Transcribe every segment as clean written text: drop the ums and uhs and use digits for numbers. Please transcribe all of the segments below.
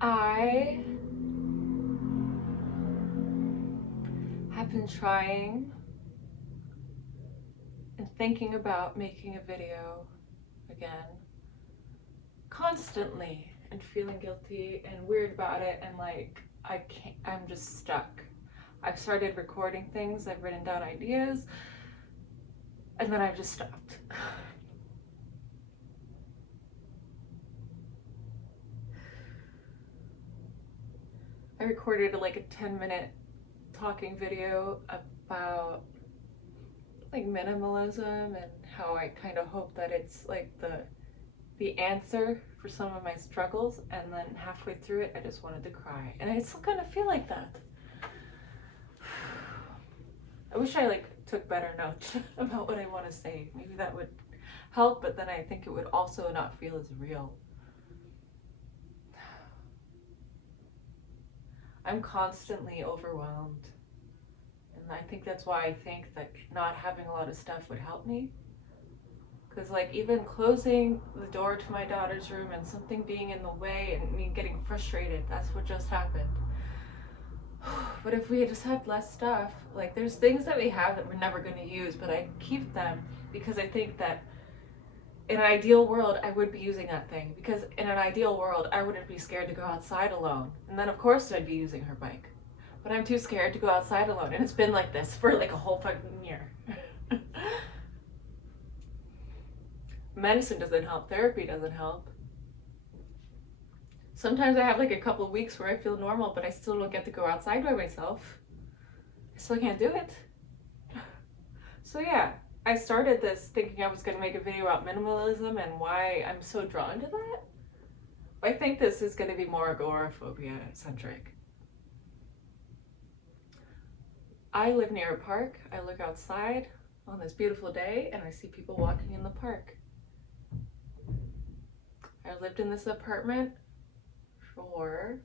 I have been trying and thinking about making a video again constantly and feeling guilty and weird about it, and like I can't, I'm just stuck. I've started recording things, I've written down ideas, and then I've just stopped. I recorded like a 10-minute talking video about like minimalism and how I kind of hope that it's like the answer for some of my struggles, and then halfway through it I just wanted to cry, and I still kind of feel like that. I wish I like took better notes about what I want to say. Maybe that would help, but then I think it would also not feel as real. I'm constantly overwhelmed, and I think that's why I think that not having a lot of stuff would help me. Because like even closing the door to my daughter's room and something being in the way and me getting frustrated, that's what just happened. But if we just had less stuff, like there's things that we have that we're never going to use, but I keep them because I think that in an ideal world I would be using that thing, because in an ideal world I wouldn't be scared to go outside alone, and then of course I'd be using her bike. But I'm too scared to go outside alone, and it's been like this for like a whole fucking year. Medicine doesn't help, therapy doesn't help. Sometimes I have like a couple of weeks where I feel normal, but I still don't get to go outside by myself. I still can't do it. So yeah, I started this thinking I was going to make a video about minimalism and why I'm so drawn to that. I think this is going to be more agoraphobia centric. I live near a park. I look outside on this beautiful day and I see people walking in the park. I lived in this apartment for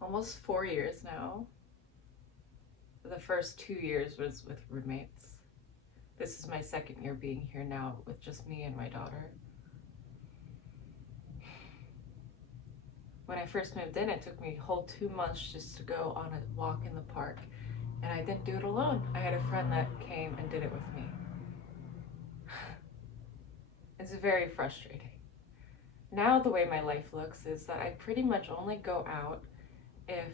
almost 4 years now. The first 2 years was with roommates. This is my second year being here now with just me and my daughter. When I first moved in, it took me a whole 2 months just to go on a walk in the park. And I didn't do it alone. I had a friend that came and did it with me. It's very frustrating. Now the way my life looks is that I pretty much only go out if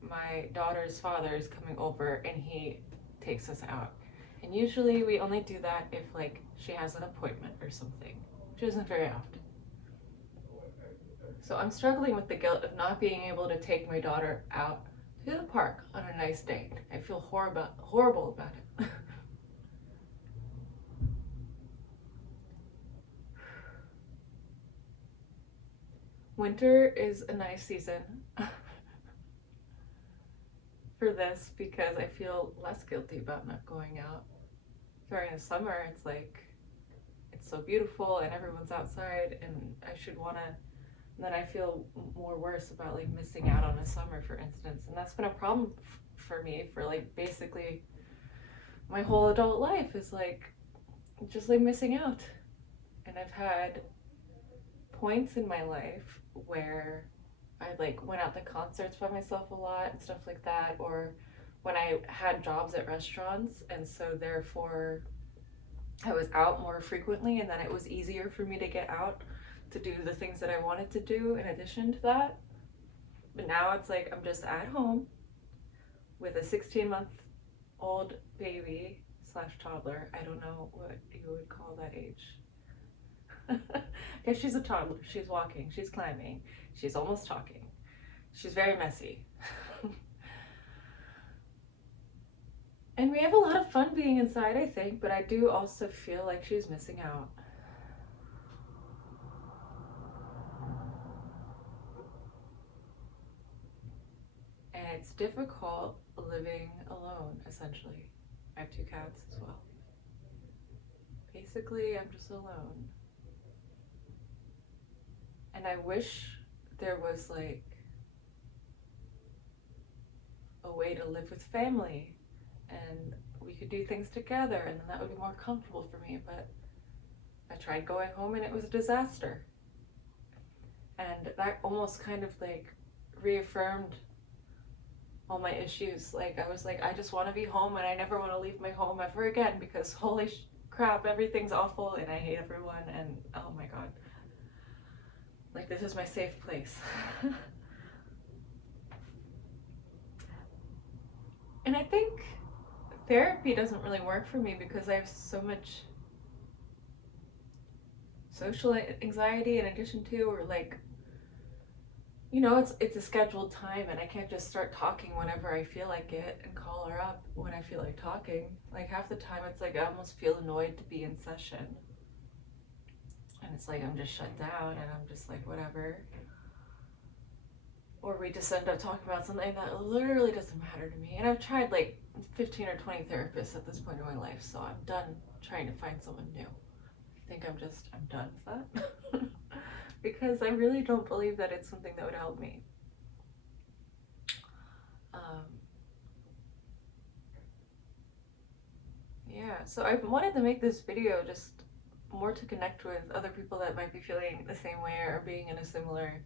my daughter's father is coming over and he takes us out. And usually we only do that if like she has an appointment or something, which isn't very often. So I'm struggling with the guilt of not being able to take my daughter out to the park on a nice day. I feel horrible about it. Winter is a nice season for this because I feel less guilty about not going out. During the summer, it's like, it's so beautiful and everyone's outside and I should want to, and then I feel more worse about like missing out on a summer, for instance. And that's been a problem for me for like basically my whole adult life, is like just like missing out. And I've had points in my life where I like went out to concerts by myself a lot and stuff like that, or when I had jobs at restaurants, and so therefore I was out more frequently, and then it was easier for me to get out to do the things that I wanted to do in addition to that. But now it's like I'm just at home with a 16-month-old baby slash toddler. I don't know what you would call that age. Okay, she's a toddler. She's walking, she's climbing, she's almost talking. She's very messy. And we have a lot of fun being inside, I think, but I do also feel like she's missing out. And it's difficult living alone, essentially. I have 2 cats as well. Basically, I'm just alone. And I wish there was like a way to live with family and we could do things together, and then that would be more comfortable for me. But I tried going home and it was a disaster. and that almost kind of like reaffirmed all my issues. Like I was like, I just want to be home and I never want to leave my home ever again because holy crap, everything's awful and I hate everyone and oh my god. Like this is my safe place. And I think therapy doesn't really work for me because I have so much social anxiety in addition to, or like, you know, it's a scheduled time and I can't just start talking whenever I feel like it and call her up when I feel like talking. Like half the time it's like I almost feel annoyed to be in session. And it's like I'm just shut down and I'm just like whatever. Or we just end up talking about something that literally doesn't matter to me. And I've tried like 15 or 20 therapists at this point in my life, so I'm done trying to find someone new. I think I'm done with that. Because I really don't believe that it's something that would help me. Yeah, so I wanted to make this video just more to connect with other people that might be feeling the same way or being in a similar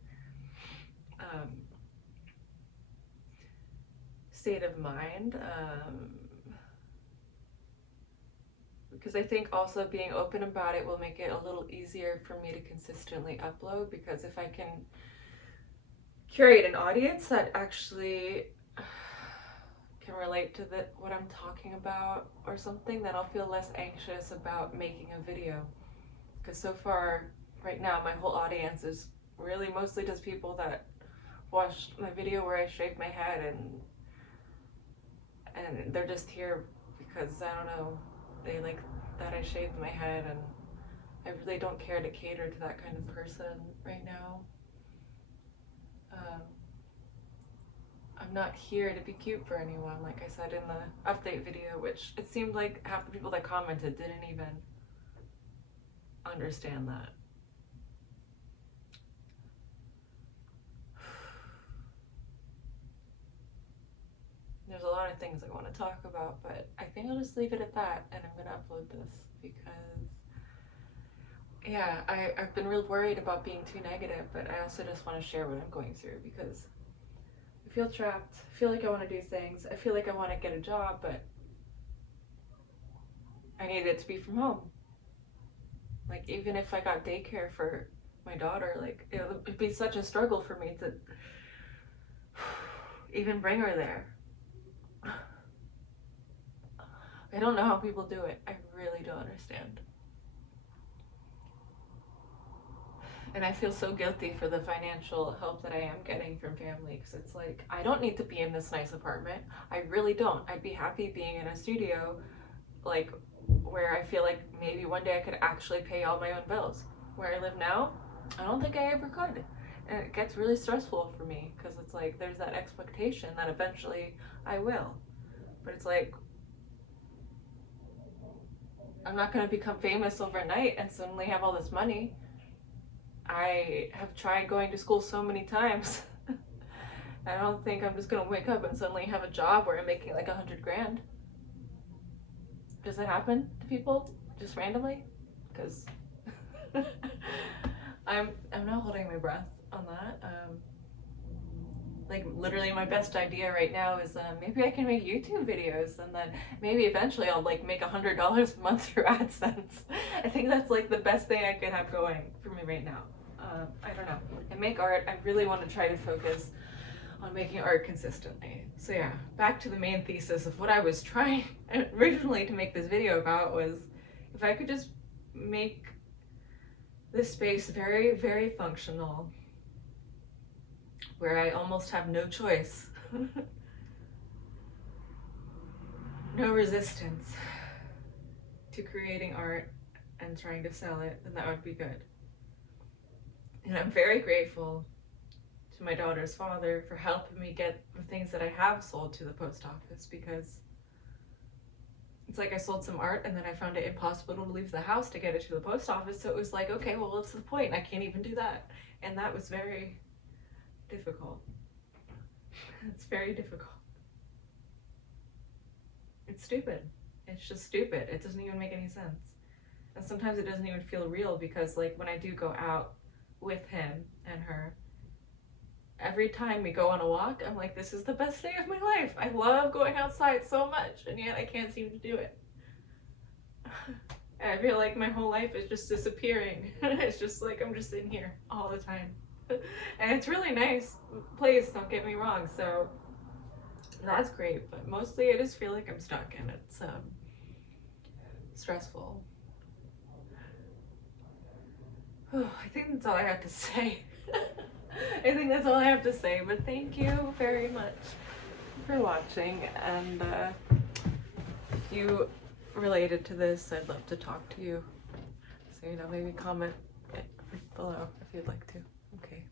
state of mind. Because I think also being open about it will make it a little easier for me to consistently upload, because if I can curate an audience that actually can relate to what I'm talking about or something, then I'll feel less anxious about making a video. Because so far, right now, my whole audience is really mostly just people that watched my video where I shake my head and they're just here because, I don't know, they like that I shaved my head, and I really don't care to cater to that kind of person right now. I'm not here to be cute for anyone, like I said in the update video, which it seemed like half the people that commented didn't even understand that. There's a lot of things I want to talk about, but I think I'll just leave it at that, and I'm going to upload this because, yeah, I've been real worried about being too negative, but I also just want to share what I'm going through because I feel trapped. I feel like I want to do things. I feel like I want to get a job, but I need it to be from home. Like, even if I got daycare for my daughter, like, it'd be such a struggle for me to even bring her there. I don't know how people do it. I really don't understand. And I feel so guilty for the financial help that I am getting from family, because it's like, I don't need to be in this nice apartment. I really don't. I'd be happy being in a studio, like, where I feel like maybe one day I could actually pay all my own bills. Where I live now, I don't think I ever could. And it gets really stressful for me, because it's like, there's that expectation that eventually I will. But it's like, I'm not going to become famous overnight and suddenly have all this money. I have tried going to school so many times. I don't think I'm just gonna wake up and suddenly have a job where I'm making like 100 grand. Does it happen to people just randomly? Because I'm not holding my breath on that. Like literally my best idea right now is maybe I can make YouTube videos, and then maybe eventually I'll like make $100 a month through AdSense. I think that's like the best thing I could have going for me right now. I don't know. And make art, I really want to try to focus on making art consistently. So yeah, back to the main thesis of what I was trying originally to make this video about was if I could just make this space very, very functional, where I almost have no choice, no resistance to creating art and trying to sell it, then that would be good. And I'm very grateful to my daughter's father for helping me get the things that I have sold to the post office, because it's like I sold some art and then I found it impossible to leave the house to get it to the post office. So it was like, okay, well, what's the point? I can't even do that. And that was very difficult. It's very difficult. It's stupid. It's just stupid. It doesn't even make any sense. And sometimes it doesn't even feel real, because like when I do go out with him and her. Every time we go on a walk, I'm like, this is the best day of my life. I love going outside so much, and yet I can't seem to do it. I feel like my whole life is just disappearing. It's just like I'm just in here all the time. And it's really nice place, don't get me wrong, so that's great, but mostly I just feel like I'm stuck and it's stressful. I think that's all I have to say. I think that's all I have to say, but thank you very much for watching, and if you related to this, I'd love to talk to you. So, maybe comment below if you'd like to. Okay.